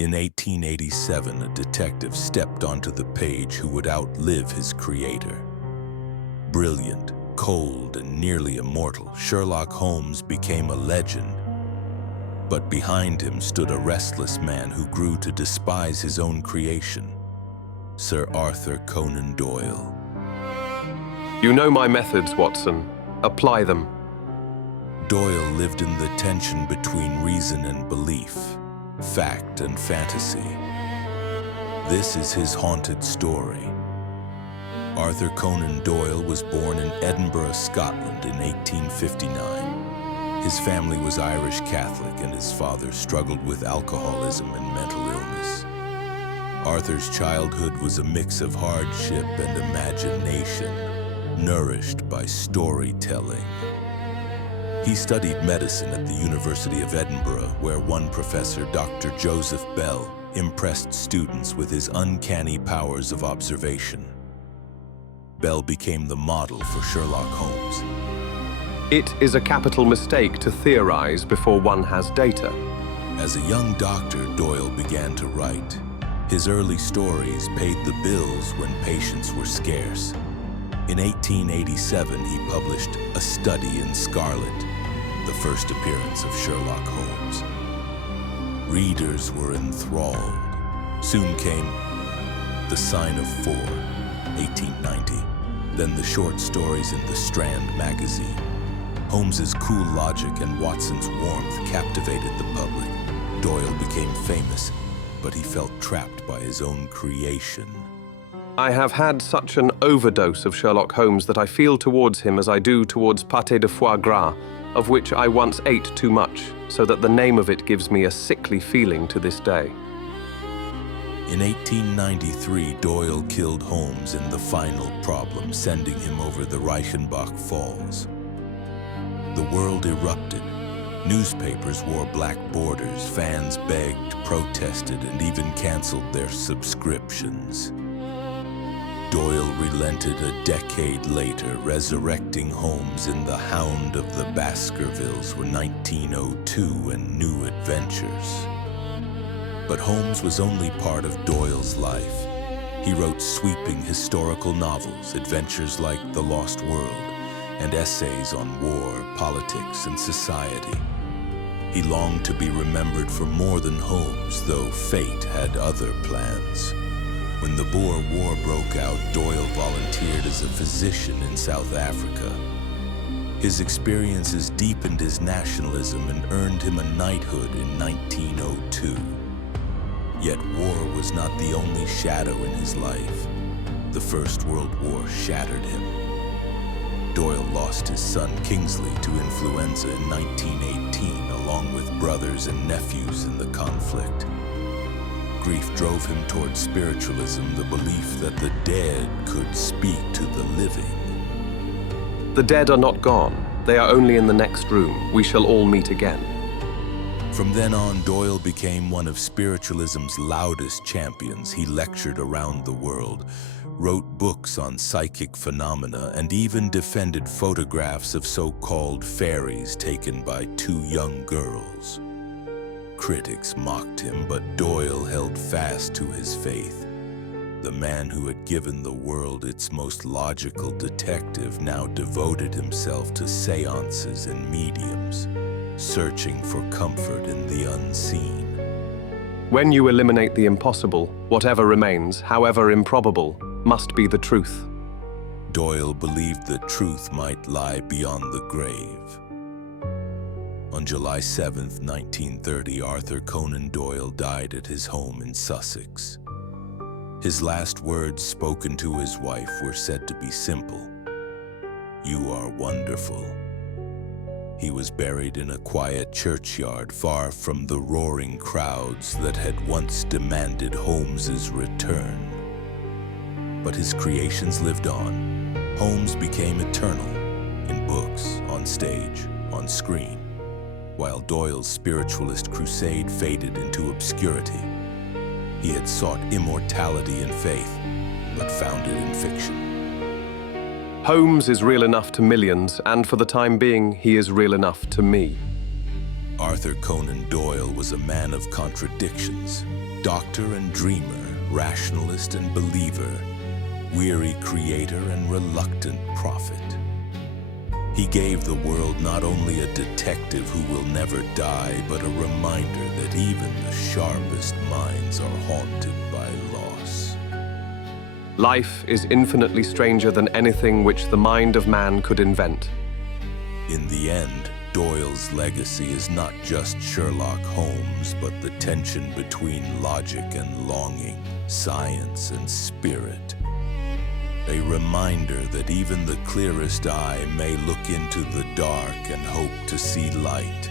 In 1887, a detective stepped onto the page who would outlive his creator. Brilliant, cold, and nearly immortal, Sherlock Holmes became a legend. But behind him stood a restless man who grew to despise his own creation, Sir Arthur Conan Doyle. You know my methods, Watson. Apply them. Doyle lived in the tension between reason and belief, fact and fantasy. This is his haunted story. Arthur Conan Doyle was born in Edinburgh, Scotland in 1859. His family was Irish Catholic and his father struggled with alcoholism and mental illness. Arthur's childhood was a mix of hardship and imagination, nourished by storytelling. He studied medicine at the University of Edinburgh, where one professor, Dr. Joseph Bell, impressed students with his uncanny powers of observation. Bell became the model for Sherlock Holmes. It is a capital mistake to theorize before one has data. As a young doctor, Doyle began to write. His early stories paid the bills when patients were scarce. In 1887, he published A Study in Scarlet, the first appearance of Sherlock Holmes. Readers were enthralled. Soon came The Sign of Four, 1890, then the short stories in the Strand magazine. Holmes's cool logic and Watson's warmth captivated the public. Doyle became famous, but he felt trapped by his own creation. I have had such an overdose of Sherlock Holmes that I feel towards him as I do towards pâté de foie gras, of which I once ate too much, so that the name of it gives me a sickly feeling to this day. In 1893, Doyle killed Holmes in The Final Problem, sending him over the Reichenbach Falls. The world erupted. Newspapers wore black borders, fans begged, protested, and even canceled their subscriptions. Doyle relented a decade later, resurrecting Holmes in The Hound of the Baskervilles for 1902 and New Adventures. But Holmes was only part of Doyle's life. He wrote sweeping historical novels, adventures like The Lost World, and essays on war, politics, and society. He longed to be remembered for more than Holmes, though fate had other plans. When the Boer War broke out, Doyle volunteered as a physician in South Africa. His experiences deepened his nationalism and earned him a knighthood in 1902. Yet war was not the only shadow in his life. The First World War shattered him. Doyle lost his son Kingsley to influenza in 1918, along with brothers and nephews in the conflict. Grief drove him toward spiritualism, the belief that the dead could speak to the living. The dead are not gone. They are only in the next room. We shall all meet again. From then on, Doyle became one of spiritualism's loudest champions. He lectured around the world, wrote books on psychic phenomena, and even defended photographs of so-called fairies taken by two young girls. Critics mocked him, but Doyle held fast to his faith. The man who had given the world its most logical detective now devoted himself to seances and mediums, searching for comfort in the unseen. When you eliminate the impossible, whatever remains, however improbable, must be the truth. Doyle believed that truth might lie beyond the grave. On July 7, 1930, Arthur Conan Doyle died at his home in Sussex. His last words spoken to his wife were said to be simple: "You are wonderful." He was buried in a quiet churchyard far from the roaring crowds that had once demanded Holmes's return. But his creations lived on. Holmes became eternal, in books, on stage, on screen, while Doyle's spiritualist crusade faded into obscurity. He had sought immortality in faith, but found it in fiction. Holmes is real enough to millions, and for the time being, he is real enough to me. Arthur Conan Doyle was a man of contradictions. Doctor and dreamer, rationalist and believer, weary creator and reluctant prophet. He gave the world not only a detective who will never die, but a reminder that even the sharpest minds are haunted by loss. Life is infinitely stranger than anything which the mind of man could invent. In the end, Doyle's legacy is not just Sherlock Holmes, but the tension between logic and longing, science and spirit. A reminder that even the clearest eye may look into the dark and hope to see light.